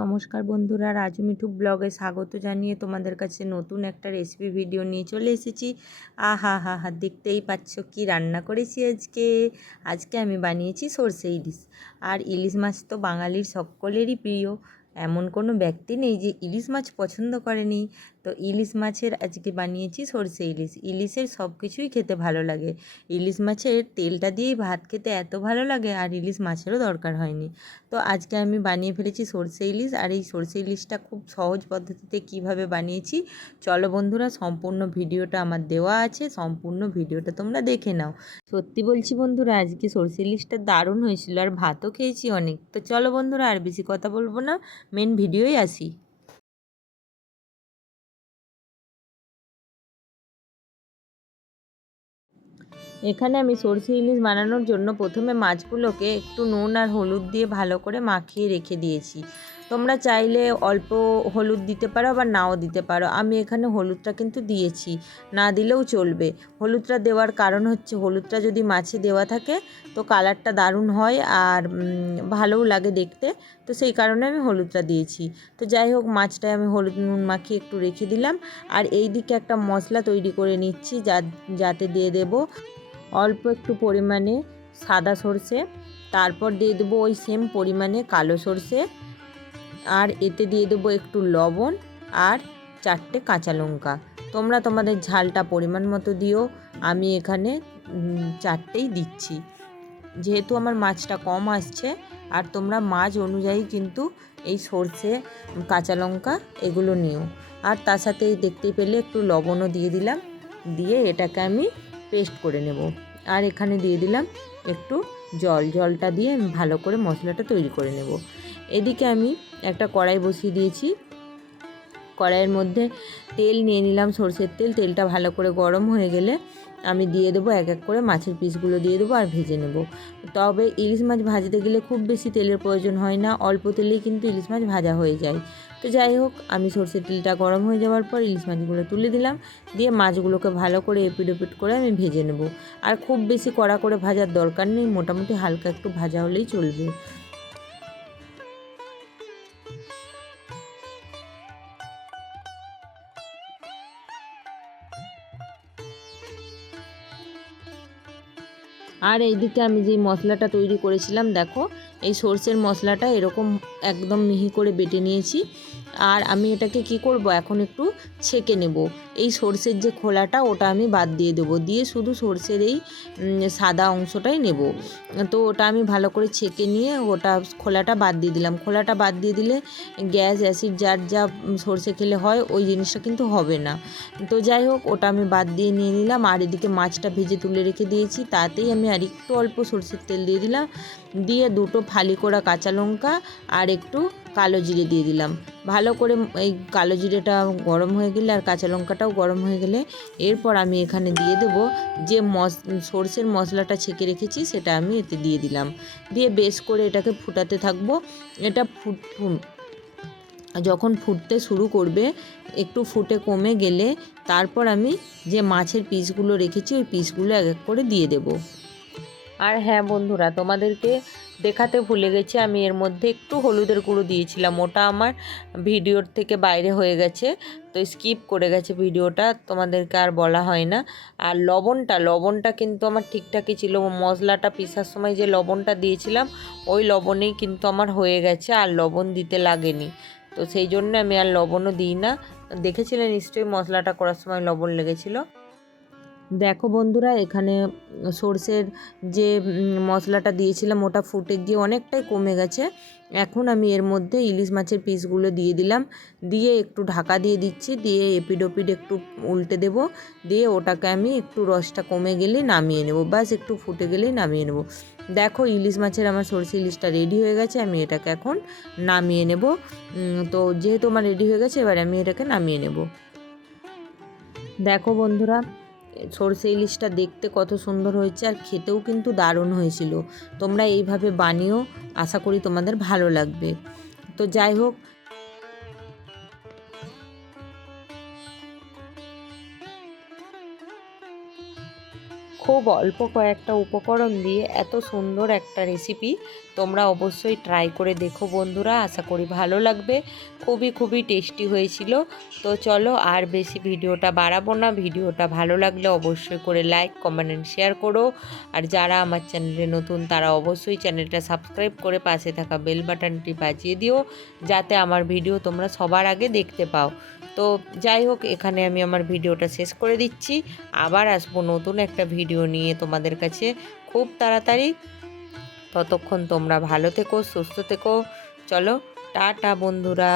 নমস্কার বন্ধুরা, রাজু মিঠু ব্লগে স্বাগত জানিয়ে তোমাদের কাছে নতুন একটা রেসিপি ভিডিও নিয়ে চলে এসেছি। আহা হা হা, দেখতেই পাচ্ছ কি রান্না করেছি আজকে আমি বানিয়েছি সরষে ইলিশ। আর ইলিশ মাছ তো বাঙালির সকলেরই প্রিয়, এমন কোনো ব্যক্তি নেই যে ইলিশ মাছ পছন্দ করেনি। তো ইলিশ মাছের আজকে বানিয়েছি সরষে ইলিশ। ইলিশের সব কিছুই খেতে ভালো লাগে, ইলিশ মাছের তেলটা দিয়েই ভাত খেতে এত ভালো লাগে, আর ইলিশ মাছেরও দরকার হয়নি। তো আজকে আমি বানিয়ে ফেলেছি সরষে ইলিশ। আর এই সরষে ইলিশটা খুব সহজ পদ্ধতিতে কিভাবে বানিয়েছি চলো বন্ধুরা, সম্পূর্ণ ভিডিওটা আমার দেওয়া আছে, সম্পূর্ণ ভিডিওটা তোমরা দেখে নাও। সত্যি বলছি বন্ধুরা, আজকে সরষে ইলিশটা দারুণ হয়েছিল, আর ভাতও খেয়েছি অনেক। তো চলো বন্ধুরা, আর বেশি কথা বলবো না, মেন ভিডিওই আসি। এখানে আমি সরষে ইলিশ বানানোর জন্য প্রথমে মাছগুলোকে একটু নুন আর হলুদ দিয়ে ভালো করে মাখিয়ে রেখে দিয়েছি। তোমরা চাইলে অল্প হলুদ দিতে পারো, আবার নাও দিতে পারো। আমি এখানে হলুদটা কিন্তু দিয়েছি, না দিলেও চলবে। হলুদটা দেওয়ার কারণ হচ্ছে, হলুদটা যদি মাছে দেওয়া থাকে তো কালারটা দারুণ হয়, আর ভালোও লাগে দেখতে। তো সেই কারণে আমি হলুদটা দিয়েছি। তো যাই হোক, মাছটায় আমি হলুদ নুন মাখিয়ে একটু রেখে দিলাম। আর এই দিকে একটা মশলা তৈরি করে নিচ্ছি, যাতে দিয়ে দেবো অল্প একটু পরিমাণে সাদা সর্ষে, তারপর দিয়ে দেবো ওই সেম পরিমাণে কালো সর্ষে, আর এতে দিয়ে দেবো একটু লবণ আর 4টে কাঁচা লঙ্কা। তোমরা তোমাদের ঝালটা পরিমাণ মতো দিও, আমি এখানে 4টেই দিচ্ছি, যেহেতু আমার মাছটা কম আসছে। আর তোমরা মাছ অনুযায়ী কিন্তু এই সর্ষে, কাঁচা লঙ্কা এগুলো নিও। আর তার সাথে দেখতেই পেলে একটু লবণও দিয়ে দিলাম, দিয়ে এটাকে আমি পেস্ট করে নেব। আর এখানে দিয়ে দিলাম একটু জলটা দিয়ে আমি ভালো করে মশলাটা তৈরি করে নেব। এদিকে আমি একটা কড়াই বসিয়ে দিয়েছি, কড়াইয়ের মধ্যে তেল নিয়ে নিলাম, সরষের তেল। তেলটা ভালো করে গরম হয়ে গেলে আমি দিয়ে দেবো এক এক করে মাছের পিসগুলো দিয়ে দেবো আর ভেজে নেব। তবে ইলিশ মাছ ভাজতে গেলে খুব বেশি তেলের প্রয়োজন হয় না, অল্প তেলেই কিন্তু ইলিশ মাছ ভাজা হয়ে যায়। তো যাই হোক, আমি সরষের তেলটা গরম হয়ে যাওয়ার পর ইলিশ মাছগুলো তুলে দিলাম, দিয়ে মাছগুলোকে ভালো করে এপিট ওপিট করে আমি ভেজে নেব। আর খুব বেশি কড়া করে ভাজার দরকার নেই, মোটামুটি হালকা একটু ভাজা হলেই চলবে। আর এইদিকে আমি যেই মশলাটা তৈরি করেছিলাম, দেখো এই সর্ষের মশলাটা এরকম একদম মিহি করে বেটে নিয়েছি। আর আমি এটাকে কি করব, এখন একটু ছেঁকে নেব। এই সর্ষের যে খোলাটা, ওটা আমি বাদ দিয়ে দেবো, দিয়ে শুধু সর্ষের এই সাদা অংশটাই নেব। তো ওটা আমি ভালো করে ছেঁকে নিয়ে ওটা খোলাটা বাদ দিয়ে দিলাম। খোলাটা বাদ দিয়ে দিলে গ্যাস অ্যাসিড যার যা সর্ষে খেলে হয়, ওই জিনিসটা কিন্তু হবে না। তো যাই হোক, ওটা আমি বাদ দিয়ে নিয়ে নিলাম। আর এদিকে মাছটা ভেজে তুলে রেখে দিয়েছি, তাতেই আমি আর একটু অল্প সরষের তেল দিয়ে দিলাম, দিয়ে 2টো ফালি করা কাঁচা লঙ্কা আর একটু কালো জিরে দিয়ে দিলাম। ভালো করে এই কালো জিরেটা গরম হয়ে গেলে আর কাঁচা লঙ্কাটাও গরম হয়ে গেলে, এরপর আমি এখানে দিয়ে দেবো যে সরষের মশলাটা ছেঁকে রেখেছি, সেটা আমি এতে দিয়ে দিলাম। দিয়ে বেশ করে এটাকে ফুটাতে থাকবো। এটা যখন ফুটতে শুরু করবে, একটু ফুটে কমে গেলে তারপর আমি যে মাছের পিসগুলো রেখেছি ওই পিসগুলো এক এক করে দিয়ে দেব। আর হ্যাঁ বন্ধুরা, তোমাদেরকে দেখাতে ভুলে গেছি, আমি এর মধ্যে একটু হলুদের গুঁড়ো দিয়েছিলাম, ওটা আমার ভিডিওর থেকে বাইরে হয়ে গেছে, তো স্কিপ করে গেছে ভিডিওটা, তোমাদেরকে আর বলা হয় না। আর লবণটা কিন্তু আমার ঠিকঠাকই ছিল, মশলাটা পিসার সময় যে লবণটা দিয়েছিলাম ওই লবণেই কিন্তু আমার হয়ে গেছে, আর লবণ দিতে লাগেনি। তো সেই জন্য আমি আর লবণও দিই না। দেখেছিলে নিশ্চয়ই মশলাটা করার সময় লবণ লেগেছিলো। দেখো বন্ধুরা, এখানে সর্ষের যে মশলাটা দিয়েছিলাম ওটা ফুটে গিয়ে অনেকটাই কমে গেছে। এখন আমি এর মধ্যে ইলিশ মাছের পিসগুলো দিয়ে দিলাম, দিয়ে একটু ঢাকা দিয়ে দিচ্ছি, দিয়ে এপিড ওপিড একটু উল্টে দেব, দিয়ে ওটাকে আমি একটু রসটা কমে গেলে নামিয়ে নেব, ব্যাস একটু ফুটে গেলেই নামিয়ে নেব। দেখো ইলিশ মাছের আমার সরষে ইলিশটা রেডি হয়ে গেছে, আমি এটাকে এখন নামিয়ে নেব। তো যেহেতু আমার রেডি হয়ে গেছে, এবার আমি এটাকে নামিয়ে নেব। দেখো বন্ধুরা, সরষে ইলিশটা দেখতে কত সুন্দর হয়েছে, আর খেতেও কিন্তু দারুণ হয়েছিল। তোমরা এইভাবে বানিও, আশা করি তোমাদের ভালো লাগবে। তো যাই হোক, খুব অল্প কয়েকটা উপকরণ দিয়ে এত সুন্দর একটা রেসিপি তোমরা অবশ্যই ট্রাই করে দেখো বন্ধুরা, আশা করি ভালো লাগবে। খুবই টেস্টি হয়েছিল। তো চলো আর বেশি ভিডিওটা বাড়াবো না, ভিডিওটা ভালো লাগলে অবশ্যই করে লাইক কমেন্ট এন্ড শেয়ার করো। আর যারা আমার চ্যানেলে নতুন তারা অবশ্যই চ্যানেলটা সাবস্ক্রাইব করে পাশে থাকা বেল বাটনটি বাজিয়ে দিও, যাতে আমার ভিডিও তোমরা সবার আগে দেখতে পাও। তো যাই হোক, এখানে আমি আমার ভিডিওটা শেষ করে দিচ্ছি। আবার আসবো নতুন একটা ভিডিও নিয়ে তোমাদের কাছে খুব তাড়াতাড়ি। ততক্ষণ তোমরা ভালো থেকো, সুস্থ থেকো। চলো টাটা বন্ধুরা।